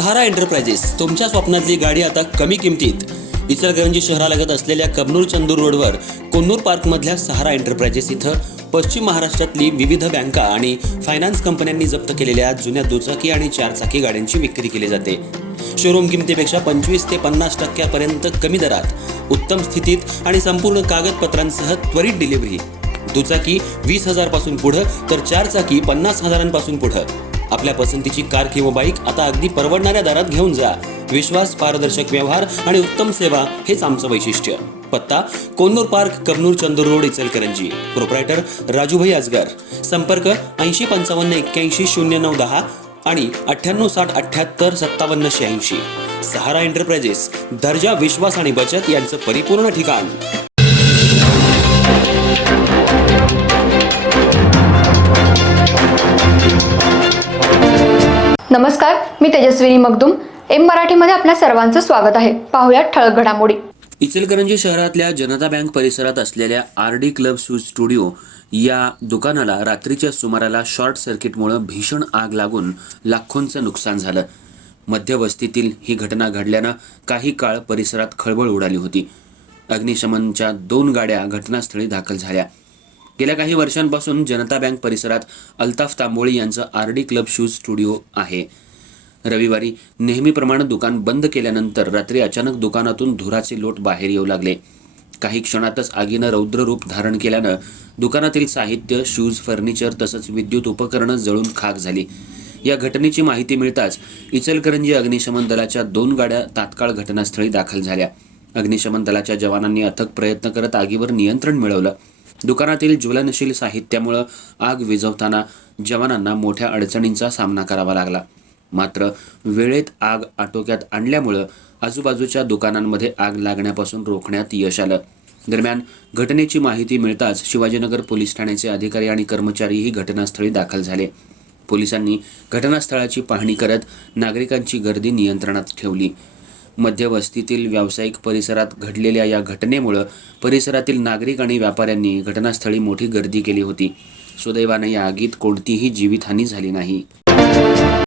सहारा enterprises तुमच्या स्वप्नातली गाडी आता कमी किमतीत. इचलकरंजी शहरालगत असलेल्या कबनूर चंदूर रोडवर कोन्नूर पार्कमधल्या सहारा एंटरप्राइजेस इथं पश्चिम महाराष्ट्रातली विविध बँका आणि फायनान्स कंपन्यांनी जप्त केलेल्या जुन्या दुचाकी आणि चारचाकी गाड्यांची विक्री केली जाते. शोरूम किमतीपेक्षा 25 ते 50% कमी दरात, उत्तम स्थितीत आणि संपूर्ण कागदपत्रांसह त्वरित डिलिव्हरी. दुचाकी 20,000 पासून पुढे तर चारचाकी 50,000 पासून पुढे. आपल्या पसंतीची कार किंवा बाईक आता अगदी परवडणाऱ्या दरात घेऊन जा. विश्वास, पारदर्शक व्यवहार आणि उत्तम सेवा हेच आमचं वैशिष्ट्य. पत्ता Konnur park, Kabnur Chandur road, Ichalkaranji. Proprietor Rajubhai Ajgar. संपर्क 8055810910 आणि 9860785786. सहारा एंटरप्राइजेस, दर्जा, विश्वास आणि बचत यांचं परिपूर्ण ठिकाण. नमस्कार, मी तेजस्विनी मगदूम. एम मराठीमध्ये आपल्या सर्वांचं स्वागत आहे. पाहूया ठळक घडामोडी. इचलकरंजी शहरातल्या जनता बँक परिसरात असलेल्या आर.डी. क्लब शूज स्टुडिओ या दुकानाला रात्रीच्या सुमाराला शॉर्ट सर्किटमुळे भीषण आग लागून लाखोंचं नुकसान झालं. मध्यवस्तीतील ही घटना घडल्यानं काही काळ परिसरात खळबळ उडाली होती. अग्निशमनच्या 2 गाड्या घटनास्थळी दाखल झाल्या. गेल्या काही वर्षांपासून जनता बँक परिसरात अल्ताफ तांबोळी यांचं आर.डी. क्लब शूज स्टुडिओ आहे. रविवारी नेहमीप्रमाणे दुकान बंद केल्यानंतर रात्री अचानक दुकानातून धुराचे लोट बाहेर येऊ लागले. काही क्षणातच आगीनं रौद्र रूप धारण केल्यानं दुकानातील साहित्य, शूज, फर्निचर तसंच विद्युत उपकरणं जळून खाक झाली. या घटनेची माहिती मिळताच इचलकरंजी अग्निशमन दलाच्या 2 गाड्या तात्काळ घटनास्थळी दाखल झाल्या. अग्निशमन दलाच्या जवानांनी अथक प्रयत्न करत आगीवर नियंत्रण मिळवलं. दुकानातील ज्वलनशील साहित्यामुळे आग विझवताना जवानांना मोठ्या अडचणींचा सामना करावा लागला. मात्र वेळेत आग आटोक्यात आणल्यामुळं आजूबाजूच्या दुकानांमध्ये आग लागण्यापासून रोखण्यात यश आलं. दरम्यान घटनेची माहिती मिळताच शिवाजीनगर पोलीस ठाण्याचे अधिकारी आणि कर्मचारीही घटनास्थळी दाखल झाले. पोलिसांनी घटनास्थळाची पाहणी करत नागरिकांची गर्दी नियंत्रणात ठेवली. मध्यवस्तीतील व्यावसायिक परिसरात घडलेल्या या घटनेमुळे परिसरातील नागरिक आणि व्यापाऱ्यांनी घटनास्थळी मोठी गर्दी केली होती. सुदैवाने या आगीत कोणतीही जीवितहानी झाली नाही.